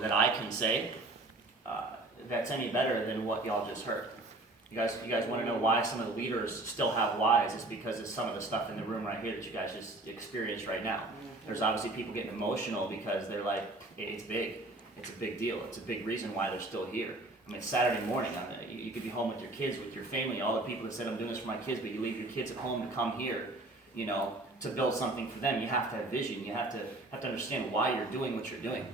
that I can say that's any better than what y'all just heard. You guys want to know why some of the leaders still have whys? It's because of some of the stuff in the room right here that you guys just experienced right now. There's obviously people getting emotional because they're like, it's big. It's a big deal. It's a big reason why they're still here. I mean, it's Saturday morning. You could be home with your kids, with your family, all the people that said, I'm doing this for my kids, but you leave your kids at home to come here, to build something for them. You have to have vision. You have to understand why you're doing what you're doing.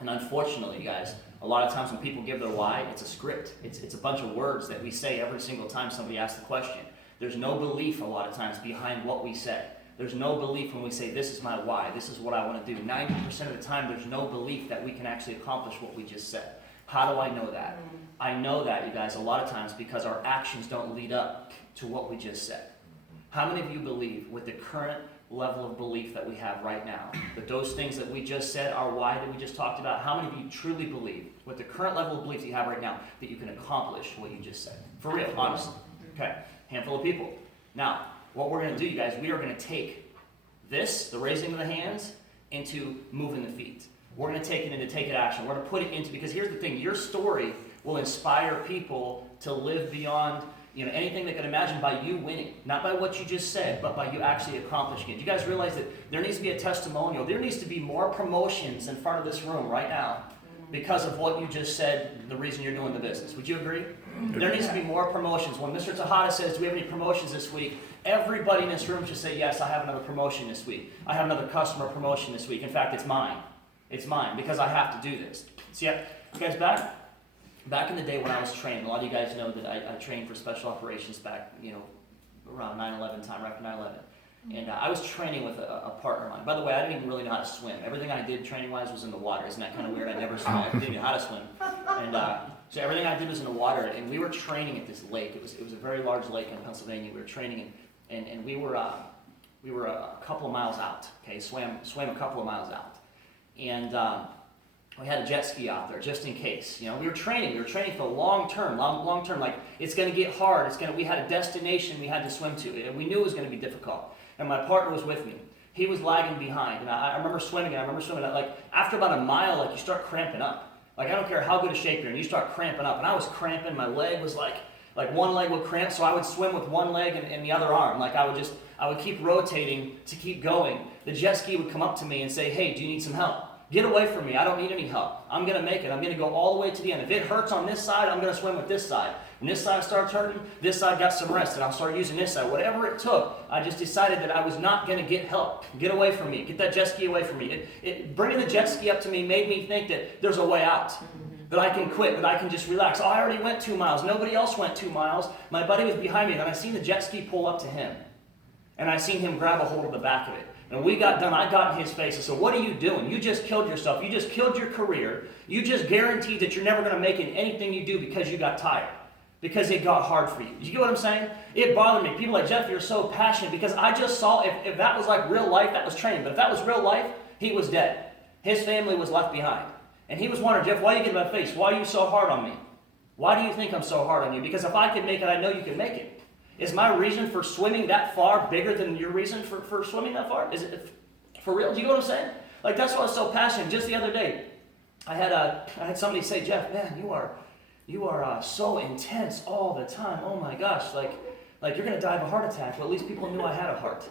And unfortunately, guys, a lot of times when people give their why, it's a script. It's a bunch of words that we say every single time somebody asks the question. There's no belief a lot of times behind what we say. There's no belief when we say, this is my why, this is what I want to do. 90% of the time, there's no belief that we can actually accomplish what we just said. How do I know that? I know that, you guys, a lot of times because our actions don't lead up to what we just said. How many of you believe with the current level of belief that we have right now, that those things that we just said, our why that we just talked about, how many of you truly believe with the current level of belief that you have right now that you can accomplish what you just said? For real, honestly. Okay, handful of people. Now, what we're going to do, you guys, we are going to take this, the raising of the hands, into moving the feet. We're going to take it into take it action. We're going to put it into, because here's the thing, your story will inspire people to live beyond anything they can imagine by you winning. Not by what you just said, but by you actually accomplishing it. Do you guys realize that there needs to be a testimonial? There needs to be more promotions in front of this room right now because of what you just said, the reason you're doing the business. Would you agree? There needs to be more promotions. When Mr. Tejada says, do we have any promotions this week? Everybody in this room should say, yes, I have another promotion this week. I have another customer promotion this week. In fact, it's mine. It's mine because I have to do this. So yeah, you guys, back in the day when I was training, a lot of you guys know that I trained for special operations back, around 9/11 time, right after 9/11. And I was training with a partner of mine. By the way, I didn't even really know how to swim. Everything I did training-wise was in the water. Isn't that kind of weird? I never swam. I didn't know how to swim. And so everything I did was in the water. And we were training at this lake. It was a very large lake in Pennsylvania. We were training, and we were a couple of miles out. Okay, swam a couple of miles out, and we had a jet ski out there just in case. We were training for long term. Like it's going to get hard. We had a destination we had to swim to, and we knew it was going to be difficult. And my partner was with me. He was lagging behind, and I remember swimming. Like after about a mile, like you start cramping up. Like I don't care how good a shape you're in, you start cramping up. And I was cramping. My leg was like one leg would cramp, so I would swim with one leg and the other arm. Like I would keep rotating to keep going. The jet ski would come up to me and say, "Hey, do you need some help? Get away from me. I don't need any help. I'm going to make it. I'm going to go all the way to the end. If it hurts on this side, I'm going to swim with this side. When this side starts hurting, this side got some rest, and I'll start using this side. Whatever it took, I just decided that I was not going to get help. Get away from me. Get that jet ski away from me. Bringing the jet ski up to me made me think that there's a way out. That I can quit, that I can just relax. Oh, I already went 2 miles. Nobody else went 2 miles. My buddy was behind me, and then I seen the jet ski pull up to him. And I seen him grab a hold of the back of it. And we got done. I got in his face. I said, what are you doing? You just killed yourself. You just killed your career. You just guaranteed that you're never going to make it in anything you do because you got tired. Because it got hard for you. You get what I'm saying? It bothered me. People like, Jeff, you're so passionate. Because I just saw, if that was like real life, that was training. But if that was real life, he was dead. His family was left behind. And he was wondering, Jeff, why are you getting my face? Why are you so hard on me? Why do you think I'm so hard on you? Because if I could make it, I know you can make it. Is my reason for swimming that far bigger than your reason for swimming that far? Is it for real? Do you know what I'm saying? Like that's why I was so passionate. Just the other day, I had somebody say, Jeff, man, you are so intense all the time. Oh my gosh, like you're gonna die of a heart attack. Well, at least people knew I had a heart.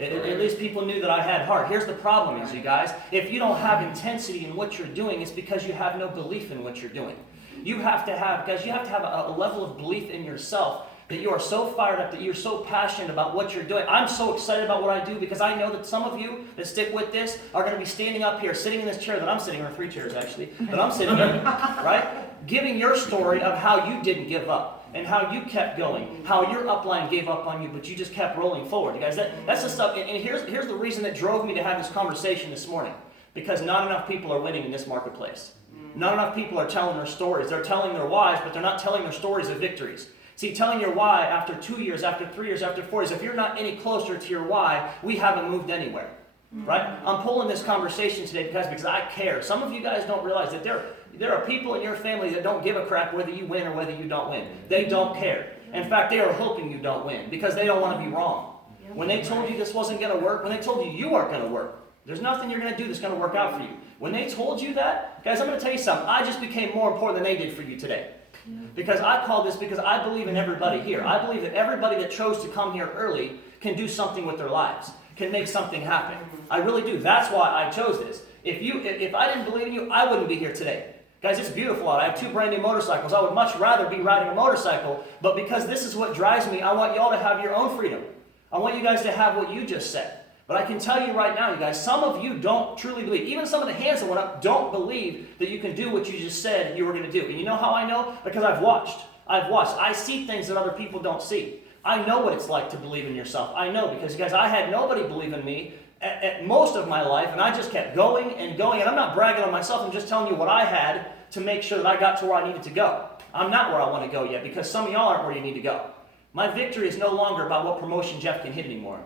At least people knew that I had heart. Here's the problem, is you guys, if you don't have intensity in what you're doing, it's because you have no belief in what you're doing. You have to have a level of belief in yourself that you are so fired up, that you're so passionate about what you're doing. I'm so excited about what I do because I know that some of you that stick with this are going to be standing up here, sitting in this chair that I'm sitting in, or 3 chairs actually, that I'm sitting in, right? Giving your story of how you didn't give up and how you kept going, how your upline gave up on you, but you just kept rolling forward. You guys, that's the stuff, and here's the reason that drove me to have this conversation this morning, because not enough people are winning in this marketplace. Not enough people are telling their stories. They're telling their whys, but they're not telling their stories of victories. See, telling your why after 2 years, after 3 years, after 4 years, if you're not any closer to your why, we haven't moved anywhere, right? I'm pulling this conversation today because I care. Some of you guys don't realize that there are people in your family that don't give a crap whether you win or whether you don't win. They don't care. In fact, they are hoping you don't win because they don't want to be wrong. When they told you this wasn't going to work, when they told you you weren't going to work, There's nothing you're going to do that's going to work out for you. When they told you that, guys, I'm going to tell you something. I just became more important than they did for you today. Because I call this because I believe in everybody here. I believe that everybody that chose to come here early can do something with their lives, can make something happen. I really do. That's why I chose this. If I didn't believe in you, I wouldn't be here today. Guys, it's beautiful out. I have 2 brand new motorcycles. I would much rather be riding a motorcycle, but because this is what drives me, I want y'all to have your own freedom. I want you guys to have what you just said. But I can tell you right now, you guys, some of you don't truly believe. Even some of the hands that went up don't believe that you can do what you just said you were going to do. And you know how I know? Because I've watched. I see things that other people don't see. I know what it's like to believe in yourself. I know because, guys, I had nobody believe in me at most of my life, and I just kept going and going. And I'm not bragging on myself. I'm just telling you what I had to make sure that I got to where I needed to go. I'm not where I want to go yet because some of y'all aren't where you need to go. My victory is no longer about what promotion Jeff can hit anymore.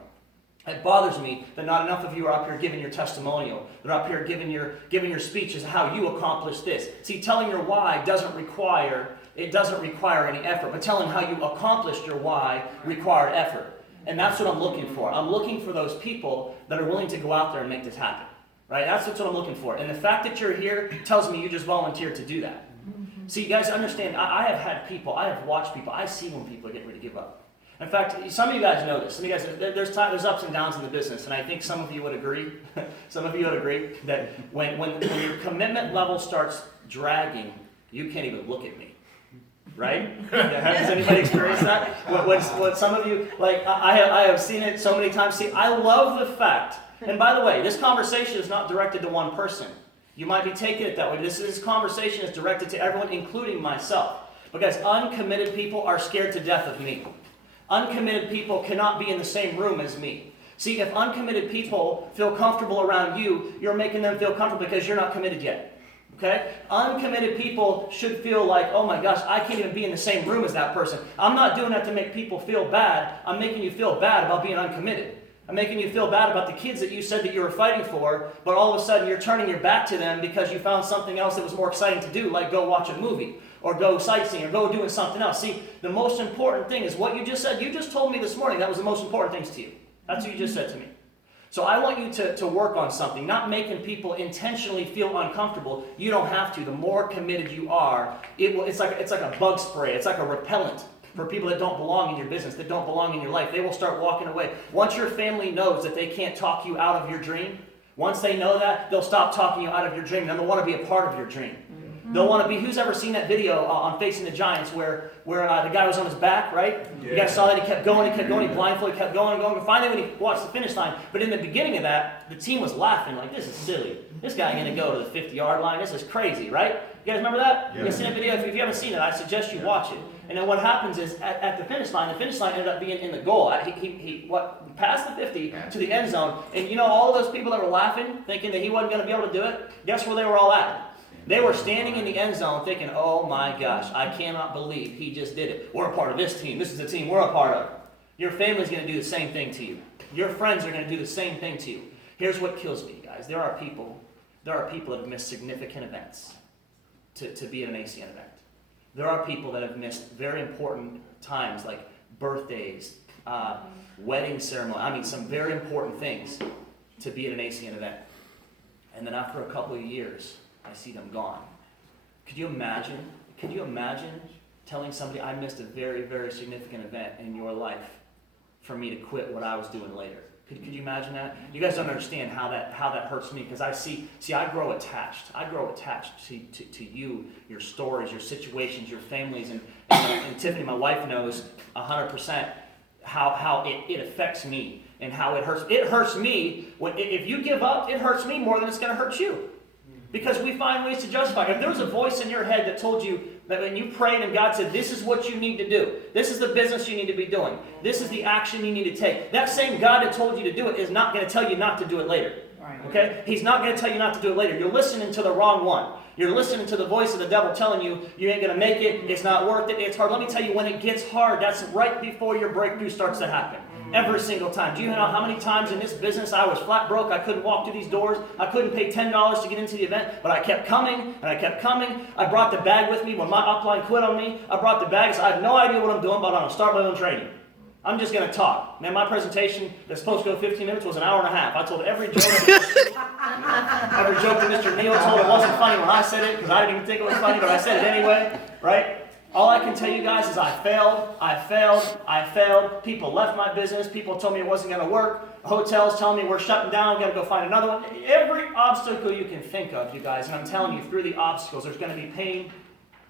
It bothers me that not enough of you are up here giving your testimonial. They're up here giving your speeches how you accomplished this. See, telling your why doesn't require any effort, but telling how you accomplished your why required effort. And that's what I'm looking for. I'm looking for those people that are willing to go out there and make this happen. Right? That's what I'm looking for. And the fact that you're here tells me you just volunteered to do that. See, you guys understand, I have had people, I have watched people, I see when people are getting ready to give up. In fact, some of you guys know this. Some of you guys, there's ups and downs in the business, and I think some of you would agree. Some of you would agree that when your commitment level starts dragging, you can't even look at me, right? Has anybody experienced that? When some of you, like I have seen it so many times. See, I love the fact. And by the way, this conversation is not directed to one person. You might be taking it that way. This conversation is directed to everyone, including myself. Because uncommitted people are scared to death of me. Uncommitted people cannot be in the same room as me. See, if uncommitted people feel comfortable around you, you're making them feel comfortable because you're not committed yet. Okay? Uncommitted people should feel like, oh my gosh, I can't even be in the same room as that person. I'm not doing that to make people feel bad. I'm making you feel bad about being uncommitted. I'm making you feel bad about the kids that you said that you were fighting for, but all of a sudden you're turning your back to them because you found something else that was more exciting to do, like go watch a movie, or go sightseeing, or go doing something else. See, the most important thing is what you just said. You just told me this morning that was the most important things to you. That's what you just said to me. So I want you to work on something, not making people intentionally feel uncomfortable. You don't have to. The more committed you are, it's like a bug spray. It's like a repellent for people that don't belong in your business, that don't belong in your life. They will start walking away. Once your family knows that they can't talk you out of your dream, once they know that, they'll stop talking you out of your dream, and they'll want to be a part of your dream. They'll want to be, who's ever seen that video on Facing the Giants where the guy was on his back, right? Yeah. You guys saw that, he kept going, he blindfolded, he kept going and going. And finally when he watched the finish line, but in the beginning of that, the team was laughing like, this is silly. This guy ain't going to go to the 50-yard line. This is crazy, right? You guys remember that? Yeah. You guys seen that video? If you haven't seen it, I suggest you watch it. And then what happens is, at the finish line ended up being in the goal. He passed the 50 to the end zone. And you know all of those people that were laughing, thinking that he wasn't going to be able to do it? Guess where they were all at? They were standing in the end zone thinking, oh my gosh, I cannot believe he just did it. We're a part of this team. This is the team we're a part of. Your family's going to do the same thing to you. Your friends are going to do the same thing to you. Here's what kills me, guys. There are people that have missed significant events to be at an ACN event. There are people that have missed very important times like birthdays, wedding ceremony. Some very important things to be at an ACN event. And then after a couple of years, I see them gone. Could you imagine telling somebody I missed a very, very significant event in your life for me to quit what I was doing later? Could you imagine that? You guys don't understand how that hurts me because I grow attached. I grow attached to you, your stories, your situations, your families, and Tiffany, my wife, knows 100% how it affects me and how it hurts. It hurts me if you give up. It hurts me more than it's going to hurt you. Because we find ways to justify it. If there was a voice in your head that told you that when you prayed and God said, this is what you need to do. This is the business you need to be doing. This is the action you need to take. That same God that told you to do it is not going to tell you not to do it later. Okay? He's not going to tell you not to do it later. You're listening to the wrong one. You're listening to the voice of the devil telling you, you ain't going to make it, it's not worth it, it's hard. Let me tell you, when it gets hard, that's right before your breakthrough starts to happen. Every single time. Do you know how many times in this business I was flat broke? I couldn't walk through these doors. I couldn't pay $10 to get into the event, but I kept coming, and I kept coming. I brought the bag with me when my upline quit on me. I brought the bag, so I have no idea what I'm doing, but I'm going to start my own training. I'm just going to talk. Man, my presentation that's supposed to go 15 minutes was an hour and a half. I told every joke. Every joke that Mr. Neal told, it wasn't funny when I said it, because I didn't even think it was funny, but I said it anyway, right? All I can tell you guys is I failed. People left my business. People told me it wasn't going to work. Hotels telling me we're shutting down, we've got to go find another one. Every obstacle you can think of, you guys, and I'm telling you, through the obstacles, there's going to be pain.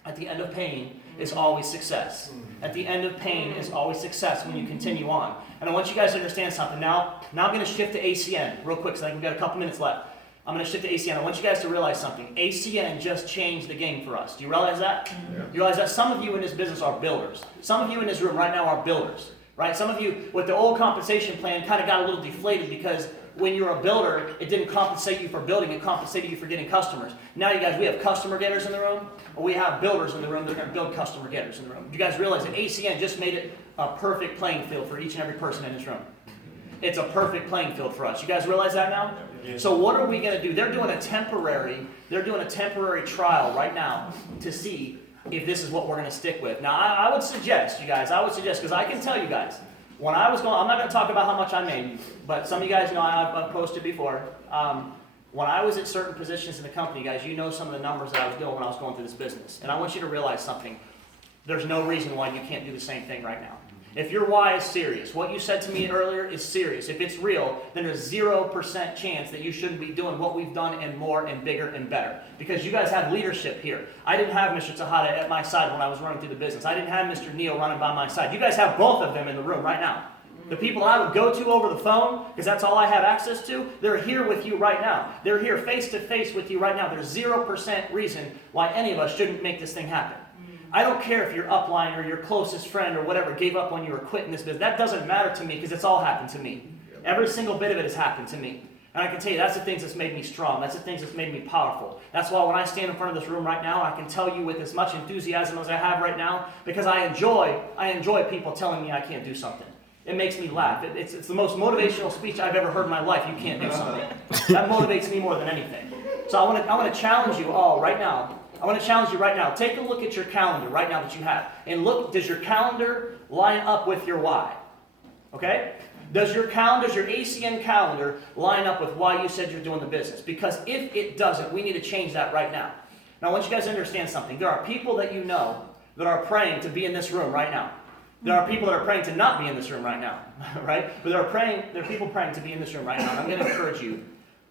At the end of pain is always success. At the end of pain is always success when you continue on. And I want you guys to understand something. Now I'm going to shift to ACN real quick, so we've got a couple minutes left. I'm going to shift to ACN. I want you guys to realize something. ACN just changed the game for us. Do you realize that? Yeah. You realize that some of you in this business are builders. Some of you in this room right now are builders. Right? Some of you with the old compensation plan kind of got a little deflated because when you're a builder, it didn't compensate you for building, it compensated you for getting customers. Now you guys, we have customer getters in the room, or we have builders in the room that are going to build customer getters in the room. You guys realize that ACN just made it a perfect playing field for each and every person in this room. It's a perfect playing field for us. You guys realize that now? So what are we going to do? They're doing a temporary trial right now to see if this is what we're going to stick with. Now, I would suggest, because I can tell you guys, when I was going, I'm not going to talk about how much I made, but some of you guys know I've posted before. When I was at certain positions in the company, guys, you know some of the numbers that I was doing when I was going through this business. And I want you to realize something. There's no reason why you can't do the same thing right now. If your why is serious, what you said to me earlier is serious. If it's real, then there's 0% chance that you shouldn't be doing what we've done and more and bigger and better. Because you guys have leadership here. I didn't have Mr. Tejada at my side when I was running through the business. I didn't have Mr. Neal running by my side. You guys have both of them in the room right now. The people I would go to over the phone, because that's all I have access to, they're here with you right now. They're here face to face with you right now. There's 0% reason why any of us shouldn't make this thing happen. I don't care if your upline or your closest friend or whatever gave up when you were quitting this business. That doesn't matter to me because it's all happened to me. Every single bit of it has happened to me. And I can tell you that's the things that's made me strong. That's the things that's made me powerful. That's why when I stand in front of this room right now, I can tell you with as much enthusiasm as I have right now, because I enjoy people telling me I can't do something. It makes me laugh. It's the most motivational speech I've ever heard in my life. You can't do something. That motivates me more than anything. So I want to challenge you all right now. Take a look at your calendar right now that you have. And look, does your calendar line up with your why? Okay? Does your ACN calendar line up with why you said you're doing the business? Because if it doesn't, we need to change that right now. Now I want you guys to understand something. There are people that you know that are praying to be in this room right now. There are people that are praying to not be in this room right now. Right? But there are people praying to be in this room right now. And I'm going to encourage you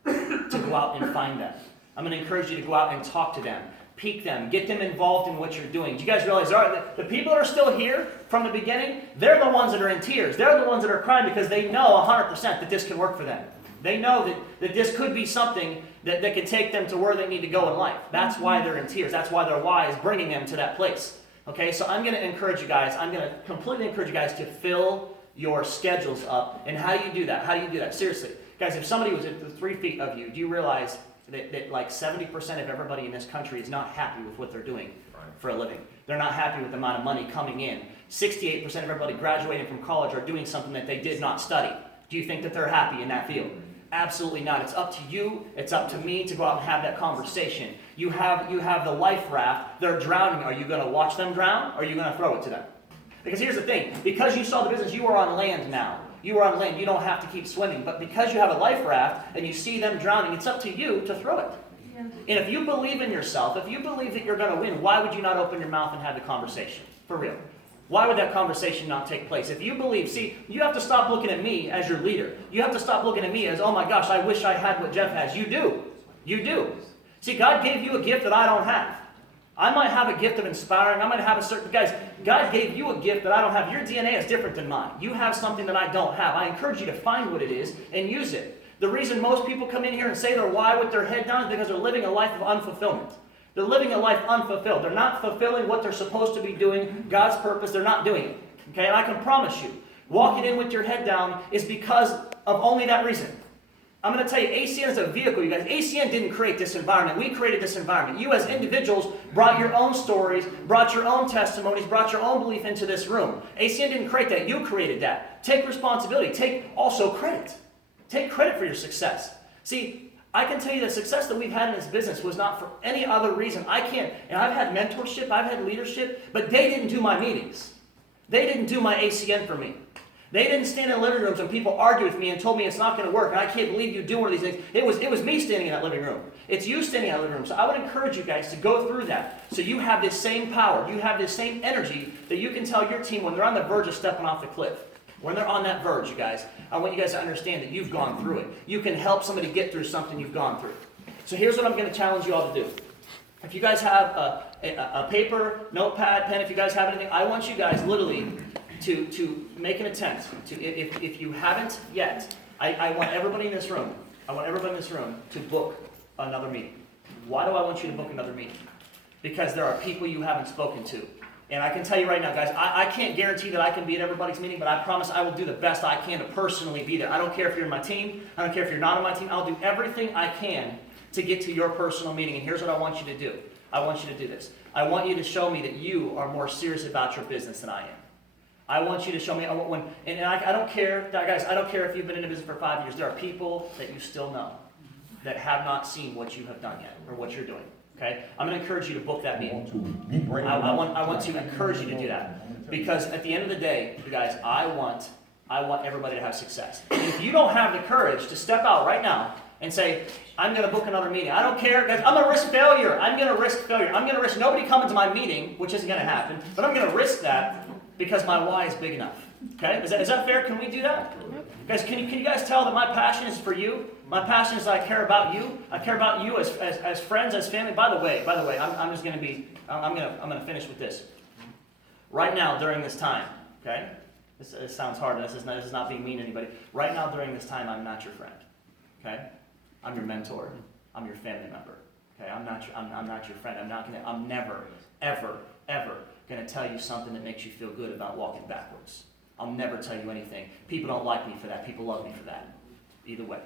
to go out and find them. I'm going to encourage you to go out and talk to them. Pique them, get them involved in what you're doing. Do you guys realize the people that are still here from the beginning, they're the ones that are in tears. They're the ones that are crying because they know 100% that this can work for them. They know that this could be something that can take them to where they need to go in life. That's why they're in tears. That's why their why is bringing them to that place. Okay, so I'm going to encourage you guys. I'm going to completely encourage you guys to fill your schedules up. And how do you do that? Seriously. Guys, if somebody was at 3 feet of you, do you realize that like 70% of everybody in this country is not happy with what they're doing for a living? They're not happy with the amount of money coming in. 68% of everybody graduating from college are doing something that they did not study. Do you think that they're happy in that field? Absolutely not. It's up to you, it's up to me to go out and have that conversation. You have the life raft, they're drowning. Are you going to watch them drown, or are you going to throw it to them? Because here's the thing, because you saw the business, you are on land now. You are on land, you don't have to keep swimming. But because you have a life raft and you see them drowning, it's up to you to throw it. Yeah. And if you believe in yourself, if you believe that you're going to win, why would you not open your mouth and have the conversation? For real. Why would that conversation not take place? If you believe, see, you have to stop looking at me as your leader. You have to stop looking at me as, oh my gosh, I wish I had what Jeff has. You do. You do. See, God gave you a gift that I don't have. I might have a gift of inspiring. I might have a certain... Guys, God gave you a gift that I don't have. Your DNA is different than mine. You have something that I don't have. I encourage you to find what it is and use it. The reason most people come in here and say their why with their head down is because they're living a life of unfulfillment. They're living a life unfulfilled. They're not fulfilling what they're supposed to be doing, God's purpose. They're not doing it. Okay, and I can promise you, walking in with your head down is because of only that reason. I'm going to tell you, ACN is a vehicle, you guys. ACN didn't create this environment. We created this environment. You as individuals brought your own stories, brought your own testimonies, brought your own belief into this room. ACN didn't create that. You created that. Take responsibility. Take also credit. Take credit for your success. See, I can tell you the success that we've had in this business was not for any other reason. I can't, and I've had mentorship, I've had leadership, but they didn't do my meetings. They didn't do my ACN for me. They didn't stand in living rooms when people argued with me and told me it's not going to work, and I can't believe you do one of these things. It was me standing in that living room. It's you standing in that living room. So I would encourage you guys to go through that. So you have this same power. You have this same energy that you can tell your team when they're on the verge of stepping off the cliff. When they're on that verge, you guys, I want you guys to understand that you've gone through it. You can help somebody get through something you've gone through. So here's what I'm going to challenge you all to do. If you guys have a paper, notepad, pen, if you guys have anything, I want you guys literally to make an attempt. If you haven't yet, I want everybody in this room, to book another meeting. Why do I want you to book another meeting? Because there are people you haven't spoken to. And I can tell you right now, guys, I can't guarantee that I can be at everybody's meeting, but I promise I will do the best I can to personally be there. I don't care if you're in my team. I don't care if you're not on my team. I'll do everything I can to get to your personal meeting. And here's what I want you to do. I want you to do this. I want you to show me that you are more serious about your business than I am. I want you to show me, I don't care, guys, I don't care if you've been in the business for 5 years. There are people that you still know that have not seen what you have done yet or what you're doing. Okay? I'm going to encourage you to book that meeting. I want to encourage you to do that. Because at the end of the day, you guys, I want everybody to have success. And if you don't have the courage to step out right now and say, I'm going to book another meeting. I don't care, guys. I'm going to risk failure. I'm going to risk failure. I'm going to risk nobody coming to my meeting, which isn't going to happen. But I'm going to risk that because my why is big enough. Okay? Is that fair? Can we do that? Guys, can you guys tell that my passion is for you? My passion is that I care about you. I care about you as friends, as family. By the way, I'm going to finish with this. Right now, during this time, okay? This sounds hard. This is not being mean to anybody. Right now, during this time, I'm not your friend. Okay? I'm your mentor. I'm your family member. Okay? I'm not your friend. I'm never, ever going to tell you something that makes you feel good about walking backwards. I'll never tell you anything. People don't like me for that. People love me for that. Either way.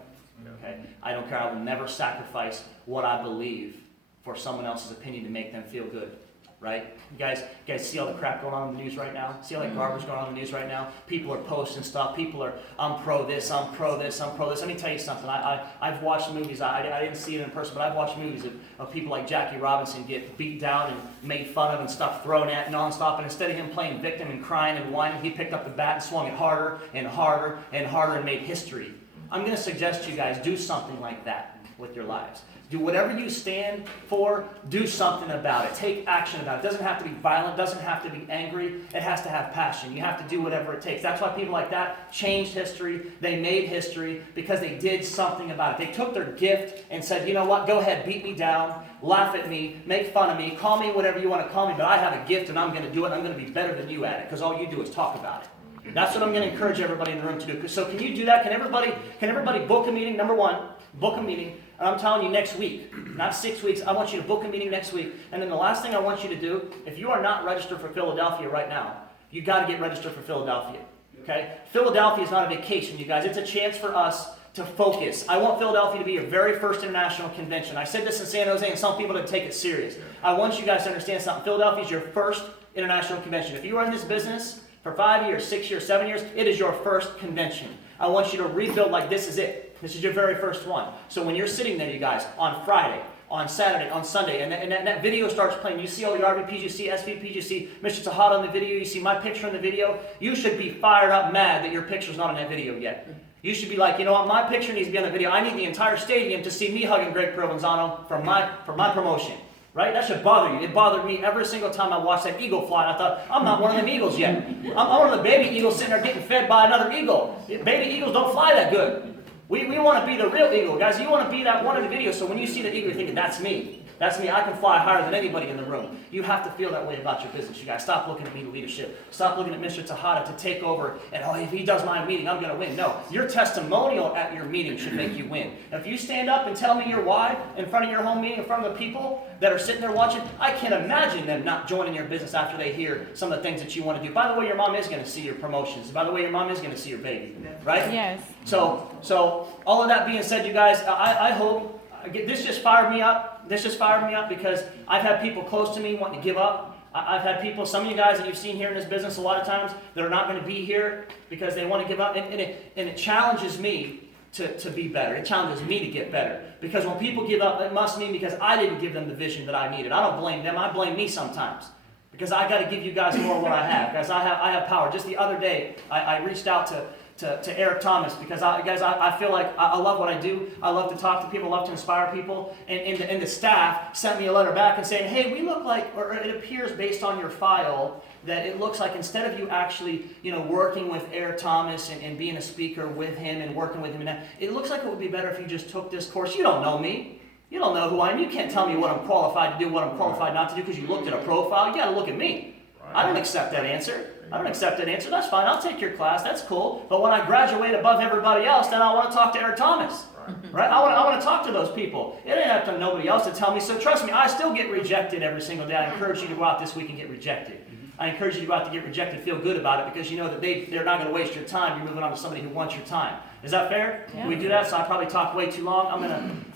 Okay? I don't care. I will never sacrifice what I believe for someone else's opinion to make them feel good. Right? You guys see all the crap going on in the news right now? See all that garbage going on in the news right now? People are posting stuff. People are, I'm pro this, I'm pro this, I'm pro this. Let me tell you something. I've watched movies. I didn't see it in person, but I've watched movies of people like Jackie Robinson get beat down and made fun of and stuff thrown at nonstop. And instead of him playing victim and crying and whining, he picked up the bat and swung it harder and harder and harder and made history. I'm going to suggest you guys do something like that with your lives. Do whatever you stand for, do something about it. Take action about it. It doesn't have to be violent, doesn't have to be angry. It has to have passion. You have to do whatever it takes. That's why people like that changed history. They made history because they did something about it. They took their gift and said, you know what, go ahead, beat me down, laugh at me, make fun of me, call me whatever you want to call me, but I have a gift and I'm going to do it and I'm going to be better than you at it because all you do is talk about it. That's what I'm going to encourage everybody in the room to do. So can you do that? Can everybody book a meeting? Number one, book a meeting. And I'm telling you next week, not 6 weeks. I want you to book a meeting next week. And then the last thing I want you to do, if you are not registered for Philadelphia right now, you got to get registered for Philadelphia. Okay? Philadelphia is not a vacation, you guys. It's a chance for us to focus. I want Philadelphia to be your very first international convention. I said this in San Jose, and some people didn't take it serious. I want you guys to understand something. Philadelphia is your first international convention. If you are in this business for 5 years, 6 years, 7 years, it is your first convention. I want you to rebuild like this is it. This is your very first one. So when you're sitting there, you guys, on Friday, on Saturday, on Sunday, and that video starts playing, you see all your RVPs, you see SVPs, you see Mr. Tejada on the video, you see my picture in the video, you should be fired up mad that your picture's not on that video yet. You should be like, you know what, my picture needs to be on the video. I need the entire stadium to see me hugging Greg Provenzano for my promotion. Right? That should bother you. It bothered me every single time I watched that eagle fly. And I thought, I'm not one of them eagles yet. I'm one of the baby eagles sitting there getting fed by another eagle. Baby eagles don't fly that good. We want to be the real eagle, guys. You want to be that one in the video, so when you see the eagle, you're thinking, that's me. That's me. I can fly higher than anybody in the room. You have to feel that way about your business, you guys. Stop looking at me to leadership. Stop looking at Mr. Tejada to take over and, oh, if he does my meeting, I'm going to win. No, your testimonial at your meeting should make you win. If you stand up and tell me your why in front of your home meeting, in front of the people that are sitting there watching, I can't imagine them not joining your business after they hear some of the things that you want to do. By the way, your mom is going to see your promotions. By the way, your mom is going to see your baby, right? Yes. So all of that being said, you guys, I hope, this just fired me up. This just fired me up because I've had people close to me wanting to give up. I've had people, some of you guys that you've seen here in this business a lot of times, that are not going to be here because they want to give up. And it challenges me to be better. It challenges me to get better. Because when people give up, it must mean because I didn't give them the vision that I needed. I don't blame them. I blame me sometimes. Because I got to give you guys more of what I have. Guys, I have power. Just the other day, I reached out to Eric Thomas because I feel like I love what I do. I love to talk to people, love to inspire people. And the staff sent me a letter back and saying, hey, we look like, or it appears based on your file, that it looks like instead of you actually, working with Eric Thomas and being a speaker with him and working with him, it looks like it would be better if you just took this course. You don't know me. You don't know who I am. You can't tell me what I'm qualified to do, what I'm qualified not to do because you looked at a profile. You got to look at me. I don't accept that answer. I don't accept that answer. That's fine. I'll take your class. That's cool. But when I graduate above everybody else, then I want to talk to Eric Thomas. Right? I want to talk to those people. It ain't up to nobody else to tell me. So trust me, I still get rejected every single day. I encourage you to go out this week and get rejected. I encourage you to go out to get rejected, feel good about it, because you know that they're not going to waste your time. You're moving on to somebody who wants your time. Is that fair? Yeah. We do that, so I probably talked way too long. I'm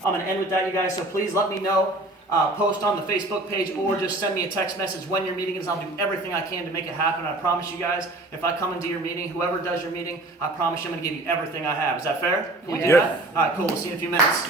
gonna end with that, you guys. So please let me know. Post on the Facebook page or just send me a text message when your meeting is. I'll do everything I can to make it happen. I promise you guys, if I come into your meeting, whoever does your meeting, I promise you I'm going to give you everything I have. Is that fair? Can we do Yeah. that? All right, cool. We'll see you in a few minutes.